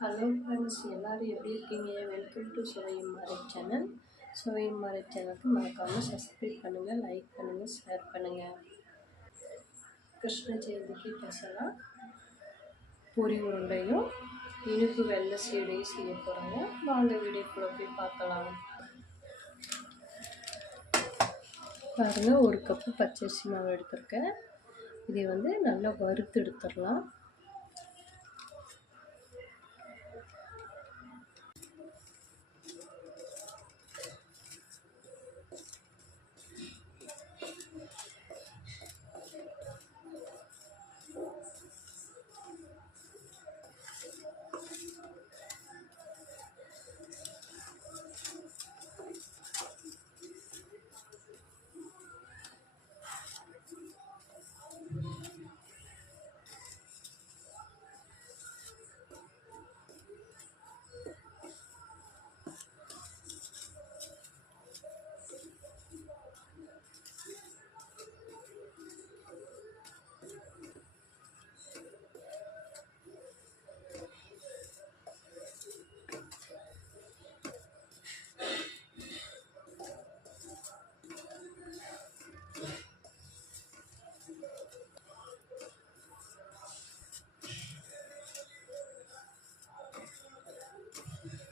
Hello friends எல்லோரும் எப்படி இருக்கீங்க? வெல்கம் டு சுவையும் மறை சேனல் சுவையும் மறை சேனலுக்கு மறக்காமல் சப்ஸ்கிரைப் பண்ணுங்கள் லைக் பண்ணுங்கள் ஷேர் பண்ணுங்கள் கிருஷ்ண ஜெயந்திக்கு பேசலாம். பொரி உருண்டையும் இனிப்பு வெள்ளை சீடையும் செய்ய போகிறாங்க வாங்க வீடியோக்குள்ளே போய் பார்க்கலாம். பாருங்கள் ஒரு கப்பு பச்சரிசி மாவு எடுத்திருக்கேன். இதை வந்து நல்லா வறுத்து எடுத்துடலாம்.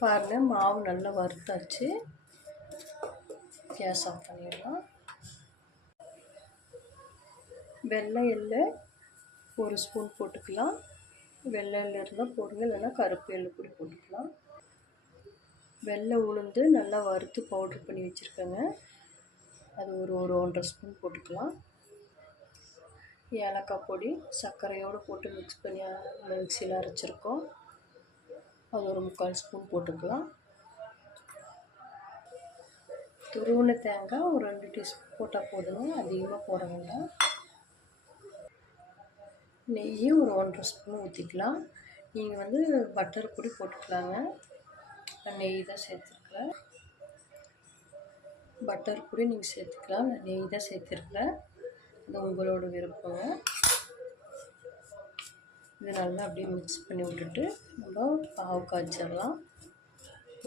பாருங்கள் மாவு நல்லா வறுத்தாச்சு. கேஸ் ஆஃப் பண்ணிடலாம். வெள்ளை எள்ளு ஒரு ஸ்பூன் போட்டுக்கலாம். வெள்ளை எள்ளு இருந்தால் போடுங்க இல்லைன்னா கருப்பு எள்ளு பொடி போட்டுக்கலாம். வெள்ளை உளுந்து நல்லா வறுத்து பவுட்ரு பண்ணி வச்சுருக்கேங்க. அது ஒரு ஒரு ஒன்றரை ஸ்பூன் போட்டுக்கலாம். ஏலக்காய் பொடி சர்க்கரையோடு போட்டு மிக்ஸ் பண்ணி மிக்சியில் அரைச்சிருக்கோம். அது ஒரு முக்கால் ஸ்பூன் போட்டுக்கலாம். துருவின தேங்காய் ஒரு ரெண்டு டீஸ்பூன் போட்டால் போதுங்க அதிகமாக போட வேண்டாம். நெய்யும் ஒரு ஒன்றரை ஸ்பூன் ஊற்றிக்கலாம் நீங்கள் வந்து பட்டர் பொடி போட்டுக்கலாங்க. நான் நெய் தான் சேர்த்துருக்குறேன். பட்டர் பொடி நீங்கள் சேர்த்துக்கலாம் நான் நெய் தான் சேர்த்துருக்குறேன். அது உங்களோட விருப்பங்க. இது நல்லா அப்படியே மிக்ஸ் பண்ணி விட்டுட்டு நம்ம பாவு காய்ச்சிடலாம்.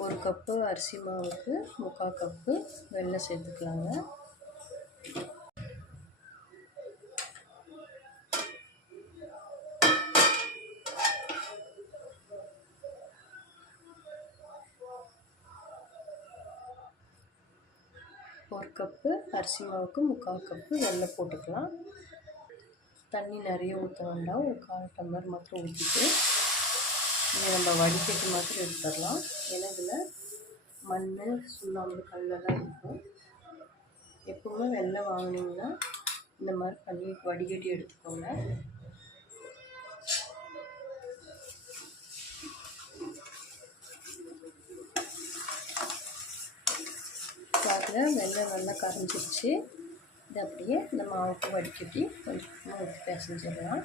ஒரு கப்பு அரிசி மாவுக்கு முக்கால் கப்பு வெள்ளை சேர்த்துக்கலாங்க. ஒரு கப்பு அரிசி மாவுக்கு முக்கால் கப்பு வெள்ளை போட்டுக்கலாம். தண்ணி நிறைய ஊற்ற வேண்டாம். ஒரு கால் டம்ளர் மாத்திரம் ஊற்றிட்டு இதை நம்ம வடிகட்டி மாத்திரம் எடுத்துடலாம். ஏன்னா இதில் மண் சுண்ணாம்பு கல்லெல்லாம் இருக்கும். எப்போவுமே வெள்ளை வாங்கினீங்கன்னா இந்த மாதிரி பண்ணி வடிகட்டி எடுத்துக்கோங்க. அதில் வெள்ளை நல்லா கரைஞ்சிருச்சு. இது அப்படியே இந்த மாவுக்கு வடிக்கட்டி கொஞ்சம் ஊற்றி பிசைஞ்சிடலாம்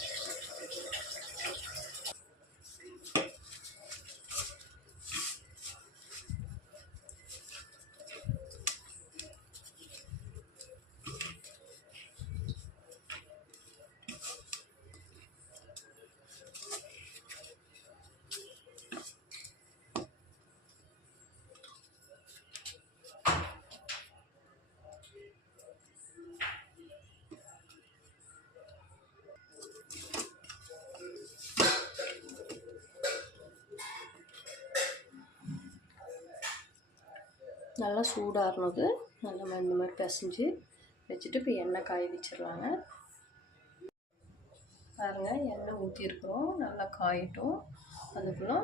நல்லா சூடாகினது நல்லா இந்த மாதிரி பிசைஞ்சு வச்சுட்டு இப்போ எண்ணெய் காய வச்சிடலாங்க. பாருங்கள் எண்ணெய் ஊற்றிருக்குறோம் நல்லா காயட்டும். அதுக்குள்ள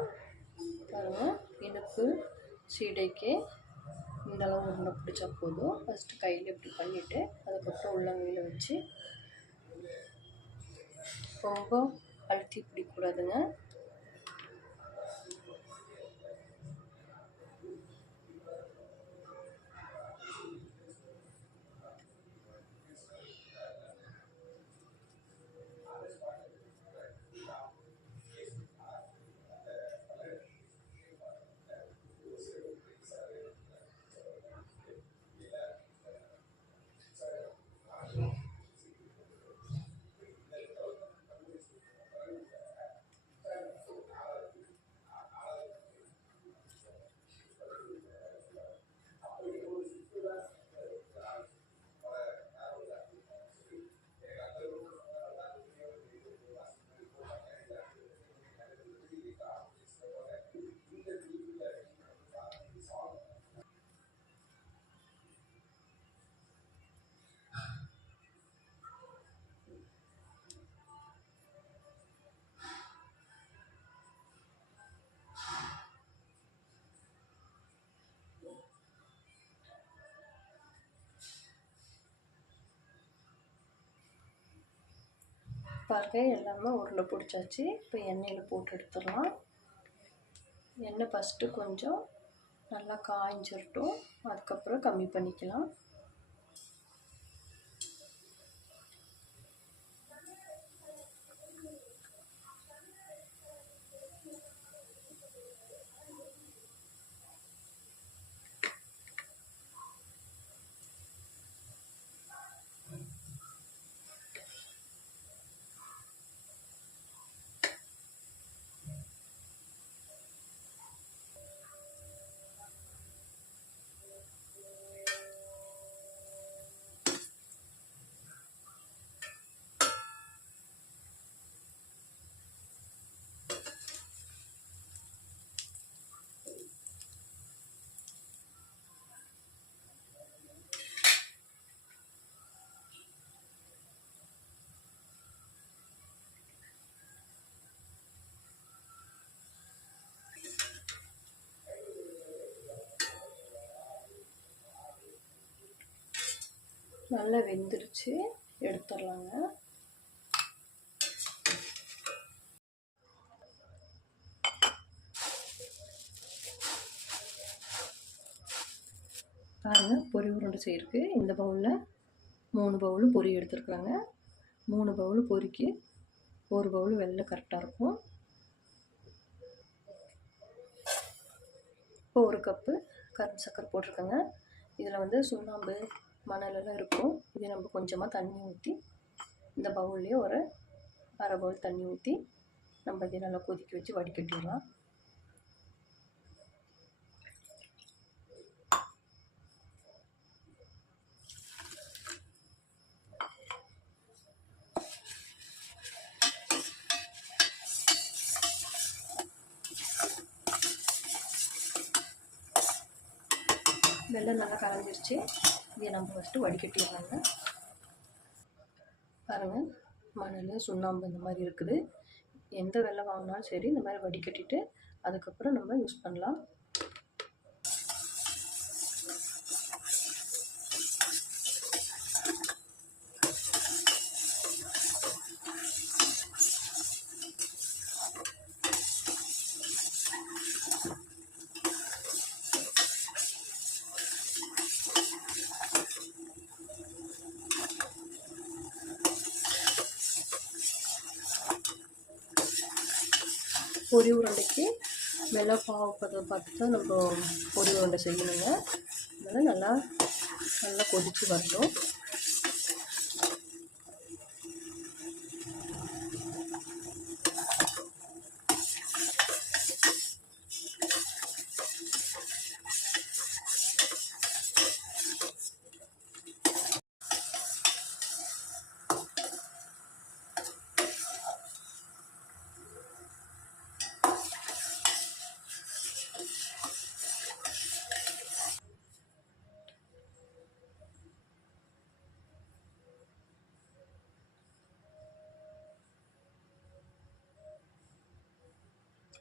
பாருங்கள் இனிப்பு சீடைக்கு இந்தளவு உருண்டை பிடிச்சா போதும். ஃபஸ்ட்டு கையில் இப்படி பண்ணிவிட்டு அதுக்கப்புறம் உள்ளங்கையில் வச்சு ரொம்ப அழுத்தி பிடிக்கக்கூடாதுங்க. பாருங்க எல்லாமே உருளை பிடிச்சாச்சு. இப்போ எண்ணெயில் போட்டு எடுத்துடலாம். எண்ணெய் ஃபஸ்ட்டு கொஞ்சம் நல்லா காய்ஞ்சிரட்டும். அதுக்கப்புறம் கம்மி பண்ணிக்கலாம். நல்லா வெந்துருச்சு. எடுத்துடலாங்க. பாருங்கள் பொரி உருண்டை செய்யிருக்கு இந்த பவுலில் மூணு பவுல் பொரி எடுத்துருக்குறாங்க மூணு பவுல் பொரிக்கு ஒரு பவுல் வெள்ளை கரெக்டாக இருக்கும். இப்போ ஒரு கப்பு கரும்பு சக்கரை போட்டிருக்கேங்க. இதில் வந்து சுண்ணாம்பு மணலெல்லாம் இருக்கும். இது நம்ம கொஞ்சமாக தண்ணி ஊற்றி இந்த பவுல்லையே ஒரு அரை பவுல் தண்ணி ஊற்றி நம்ம இதை நல்லா கொதிக்க வச்சு வடிகட்டிடலாம். வெள்ளம் நல்லா கலந்துருச்சு இதை நம்ம ஃபஸ்ட்டு வடிகட்டிடுறாங்க பாருங்கள் மணல் சுண்ணாம்பு இந்த மாதிரி இருக்குது. எந்த வெள்ளை வாங்கினாலும் சரி இந்த மாதிரி வடிகட்டிட்டு அதுக்கப்புறம் நம்ம யூஸ் பண்ணலாம். பொரி உருண்டைக்கு வெள்ளை பார்த்து தான் நம்ம பொரி உருண்டை செய்யணுங்க. அதனால் நல்லா நல்லா கொதித்து வரட்டும்.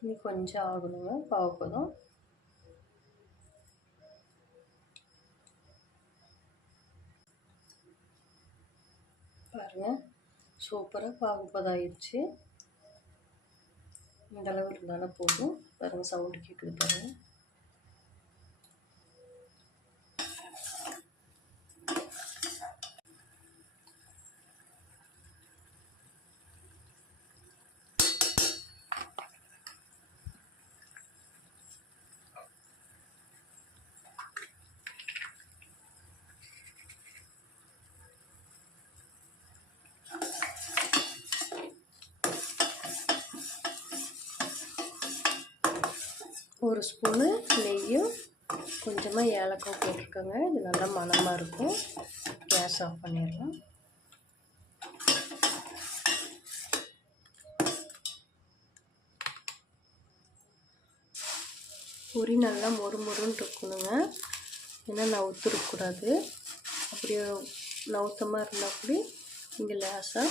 இனி கொஞ்சம் ஆகணுங்க. பாவப்பதம் பாருங்கள் சூப்பராக பாகுபதம் ஆயிடுச்சு. இந்த அளவு இருந்தாலும் போதும். பாருங்கள் சவுண்டு கேட்குது பாருங்கள் ஒரு ஸ்பூனு நெய்யும் கொஞ்சமாக ஏலக்காய் போட்டிருக்கோங்க இது நல்லா மணமாக இருக்கும். கேஸ் ஆஃப் பண்ணிடலாம். பொரி நல்லா மொறு மொறுன்னு இருக்கணுங்க. ஏன்னா நவுத்துருக்கூடாது அப்படியே நவுத்தமாக இருந்தால் கூட இங்கே லேசாக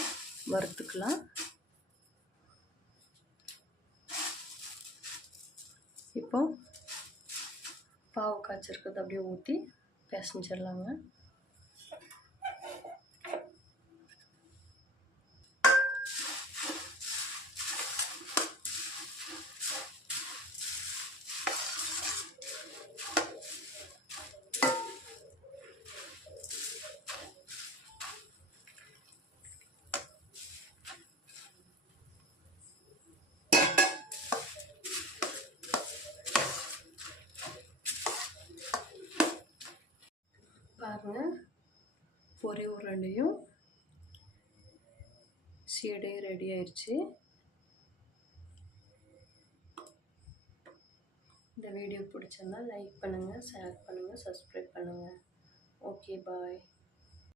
வறுத்துக்கலாம். பாவு காய்ச்சிருக்கிறது அப்படியே ஊற்றி பிசைஞ்சிடலாங்க. பொரி உருண்டையும் சீடே ரெடி ஆயிடுச்சு இந்த வீடியோ பிடிச்சிருந்தா லைக் பண்ணுங்கள் ஷேர் பண்ணுங்கள் சப்ஸ்கிரைப் பண்ணுங்கள் ஓகே பாய்